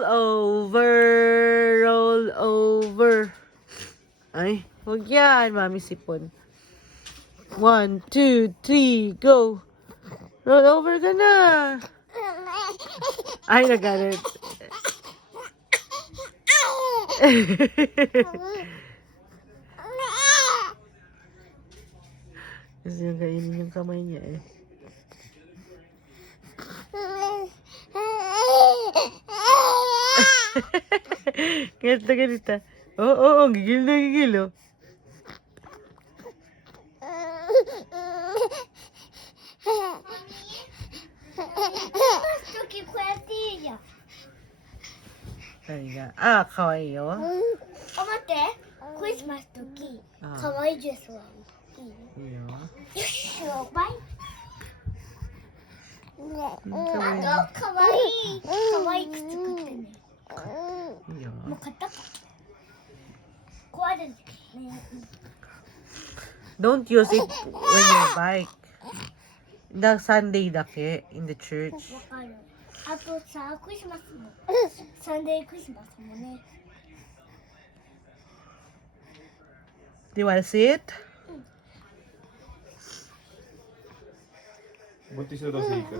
Roll over. Roll over. Ay, huwag yan, Mami Sipon. 1, 2, 3, go. Roll over ka na. Ay, nagalit. Kasi yung kainin yung kamay niya eh. Ganito, ganito. Oo, gigil na gigil, oh. Ay nga. Ah, kawaii, oh. 待って、クリスマスの時、かわいいですわ。いいね。いいよ。よし、バイ。かわいい。かわいい。かわいく作ってね。いいよ。もう買ったか。壊れるね。Don't use it when you bike. The Sunday dake in the church. わかる。あとさ、クリスマスも。サンデークリスマスもね。Do you wanna see it? Buntis na daw si Ika.